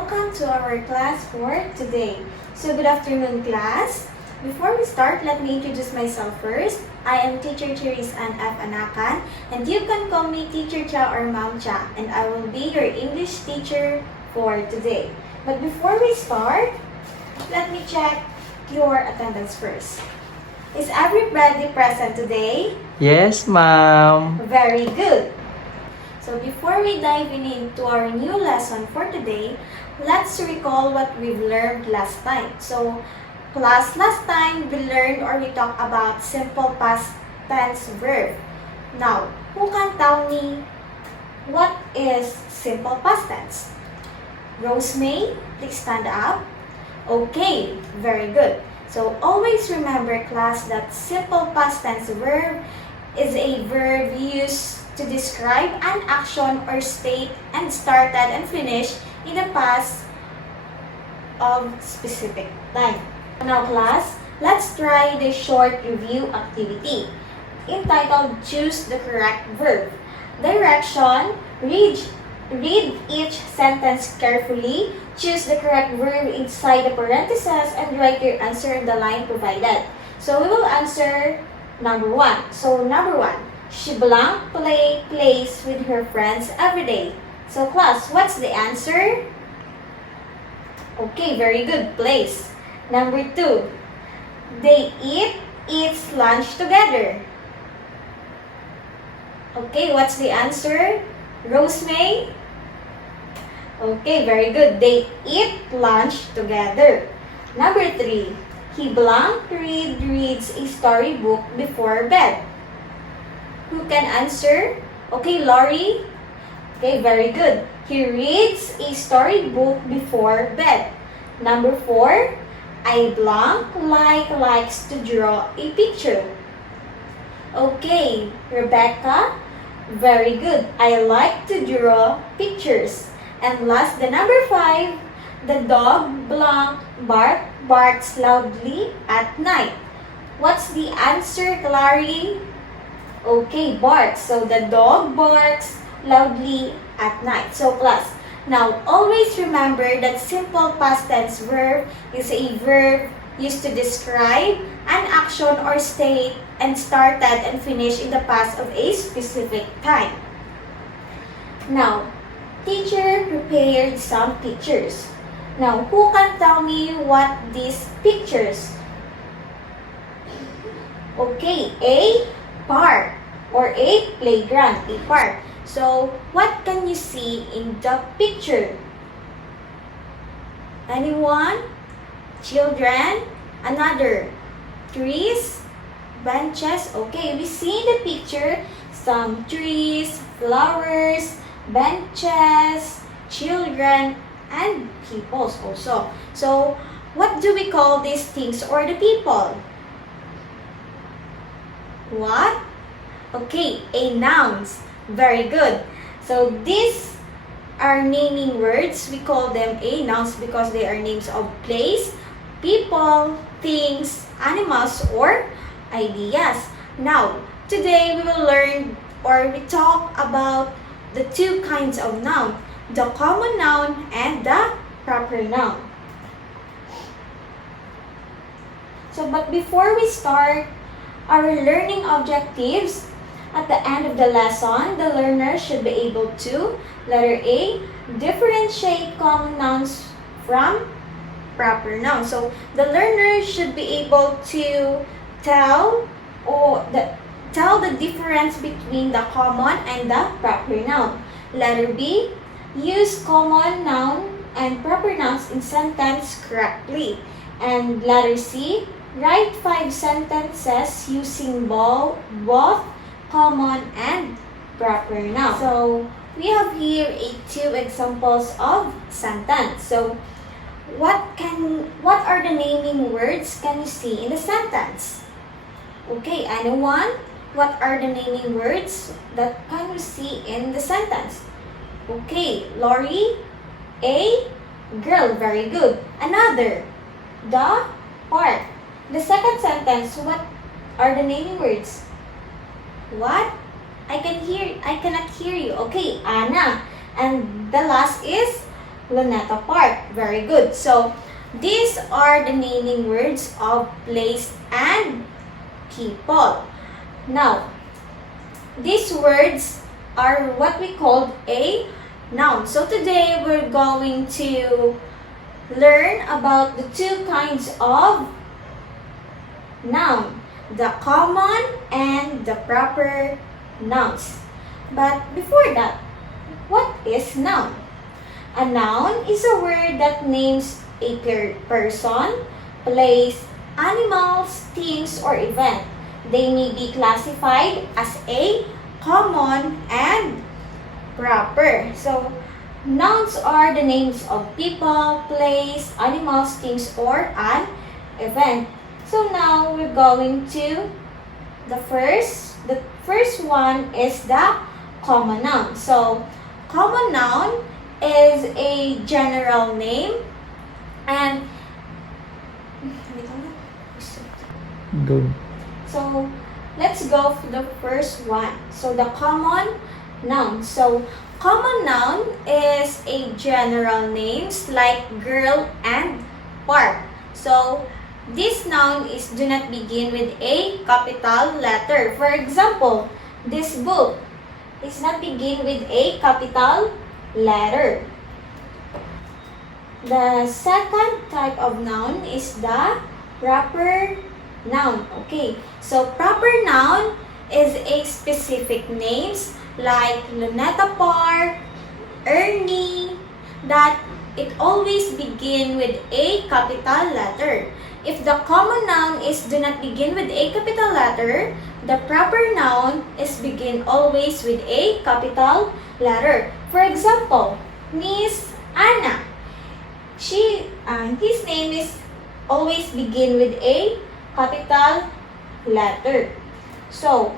welcome to our class for today. So good afternoon, class. Before we start, let me introduce myself first. I am Teacher Cherise Ann F. Anakan, and you can call me Teacher Cha or Ma'am Cha, and I will be your English teacher for today. But before we start, let me check your attendance first. Is everybody present today? Yes, ma'am. Very good. So before we dive into our new lesson for today, let's recall what we've learned last time. So class, last time we learned or we talked about simple past tense verb. Now, who can tell me what is simple past tense? Rosemay, please stand up. Okay, very good. So always remember, class, that simple past tense verb is a verb used to describe an action or state and started and finished in the past of specific time. Now, class, let's try the short review activity entitled Choose the Correct Verb. Direction: read each sentence carefully, choose the correct verb inside the parentheses, and write your answer in the line provided. So we will answer number 1. So number 1, she plays with her friends every day. So class, what's the answer? Okay, very good, plays. Number 2, they eats lunch together. Okay, what's the answer? Rosemay? Okay, very good. They eat lunch together. Number 3, he reads a storybook before bed. Who can answer? Okay, Laurie. Okay, very good. He reads a storybook before bed. Number 4, I likes to draw a picture. Okay, Rebecca. Very good. I like to draw pictures. And last, the number 5, the dog barks loudly at night. What's the answer, Clary? Okay, barks. So the dog barks loudly at night. So class, now always remember that simple past tense verb is a verb used to describe an action or state and started and finished in the past of a specific time. Now, teacher prepared some pictures. Now, who can tell me what these pictures? Okay, a park or a playground, a park. So, what can you see in the picture? Anyone? Children? Another? Trees? Benches? Okay, we see in the picture some trees, flowers, benches, children, and peoples also. So, what do we call these things or the people? What? Okay, a nouns. Very good. So, these are naming words. We call them a nouns because they are names of place, people, things, animals, or ideas. Now, today we will learn or we talk about the two kinds of noun, the common noun and the proper noun. So, but before we start our learning objectives, at the end of the lesson, the learner should be able to, letter A, differentiate common nouns from proper nouns. So, the learner should be able to tell the difference between the common and the proper noun. Letter B, use common noun and proper nouns in sentence correctly. And letter C, write 5 sentences using both common and proper noun. So, we have here 2 examples of sentence. So, what are the naming words can you see in the sentence? Okay, anyone? What are the naming words that can you see in the sentence? Okay, Laurie, a girl, very good. Another, the park. The second sentence, what are the naming words? What? I cannot hear you. Okay, Anna. And the last is Luneta Park. Very good. So, these are the naming words of place and people. Now, these words are what we call a noun. So, today we're going to learn about the two kinds of noun, the common and the proper nouns. But before that, what is noun? A noun is a word that names a person, place, animals, things, or event. They may be classified as a common and proper. So, nouns are the names of people, place, animals, things, or an event. So now we're going to the first one is the common noun. So, common noun is a general name and Good. so let's go for the first one. So the common noun. So common noun is a general names like girl and park. So this noun do not begin with a capital letter. For example, this book is not begin with a capital letter. The second type of noun is the proper noun. Okay, so proper noun is a specific names like Luneta Park, Ernie, that it always begin with a capital letter. If the common noun do not begin with a capital letter, the proper noun is begin always with a capital letter. For example, Miss Anna. His name is always begin with a capital letter. So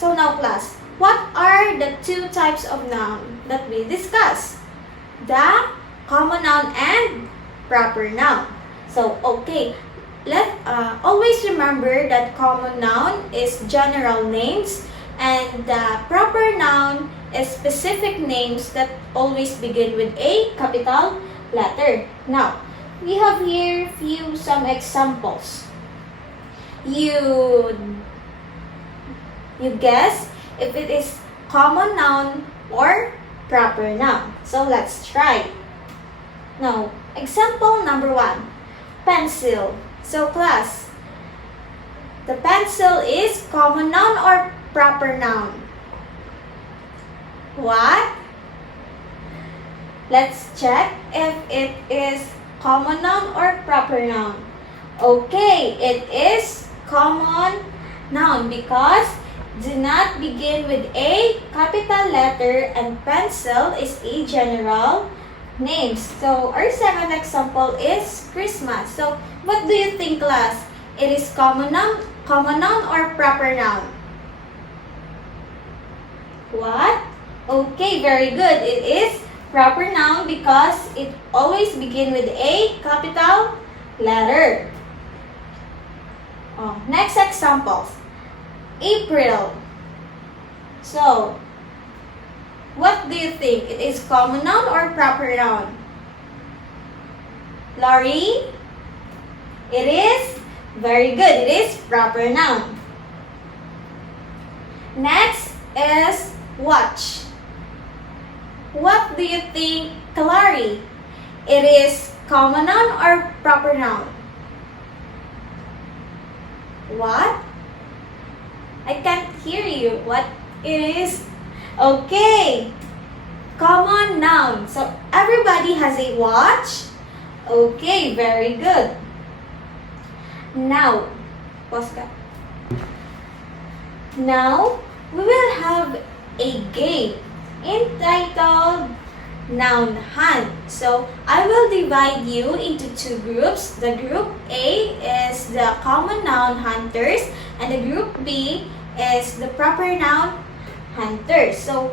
now class, what are the two types of noun that we discussed? The common noun and proper noun. So, okay, always remember that common noun is general names and the proper noun is specific names that always begin with a capital letter. Now, we have here some examples. You guess if it is common noun or proper noun. So, let's try. Now, example number 1. Pencil. So class, the pencil is common noun or proper noun? What? Let's check if it is common noun or proper noun. Okay, it is common noun because do not begin with a capital letter and pencil is a general names. So, our second example is Christmas. So, what do you think, class? It is common noun or proper noun? What? Okay, very good. It is proper noun because it always begin with a capital letter. Next example. April. So, what do you think? It is common noun or proper noun? Laurie? It is? Very good. It is proper noun. Next is watch. What do you think, Clary? It is common noun or proper noun? What? I can't hear you. What it is? Okay, common noun. So, everybody has a watch. Okay, very good. Now, pause ka. Now, we will have a game entitled Noun Hunt. So, I will divide you into two groups. The group A is the common noun hunters and the group B is the proper noun hunters. So,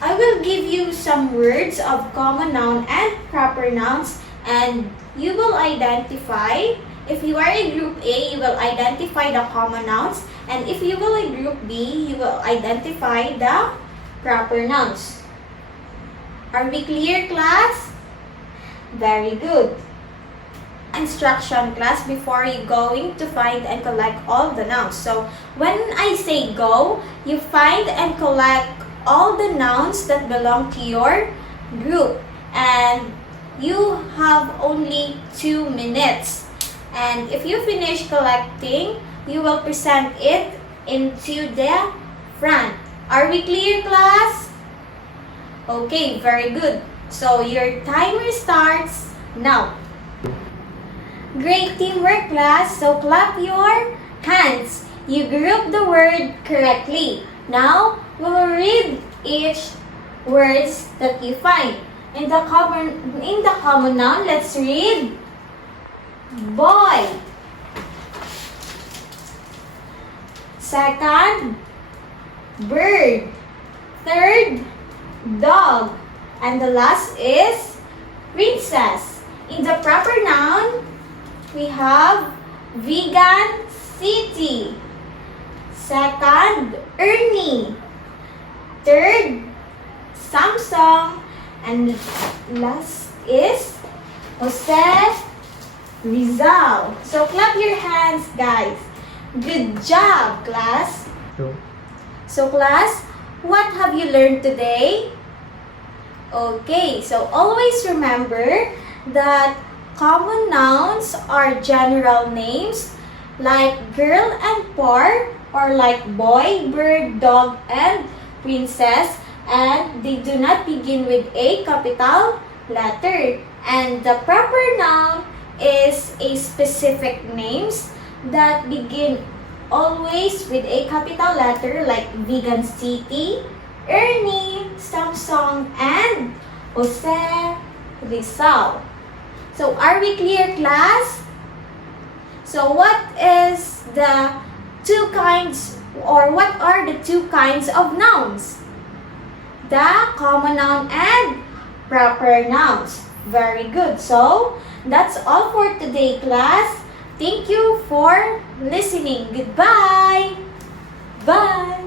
I will give you some words of common noun and proper nouns and you will identify. If you are in group A, you will identify the common nouns and if you will in group B, you will identify the proper nouns. Are we clear, class? Very good. Instruction class before you going to find and collect all the nouns. So when I say go, you find and collect all the nouns that belong to your group. And you have only 2 minutes. And if you finish collecting, you will present it into the front. Are we clear, class? Okay, very good. So your timer starts now. Great teamwork, class. So clap your hands. You group the word correctly. Now, we will read each words that you find. In the common noun, let's read boy. Second, bird. Third, dog. And the last is princess. In the proper noun, we have vegan city. Second, Ernie. Third, Samsung. And last is Jose Rizal. So clap your hands, guys. Good job, class. Two. So class, what have you learned today? Okay, so always remember that common nouns are general names like girl and pork, or like boy, bird, dog, and princess, and they do not begin with a capital letter. And the proper noun is a specific names that begin always with a capital letter like vegan city, Ernie, Samsung, and Jose Rizal. So are we clear, class? So what is the two kinds, or what are the two kinds of nouns? The common noun and proper nouns. Very good. So that's all for today, class. Thank you for listening. Goodbye. Bye.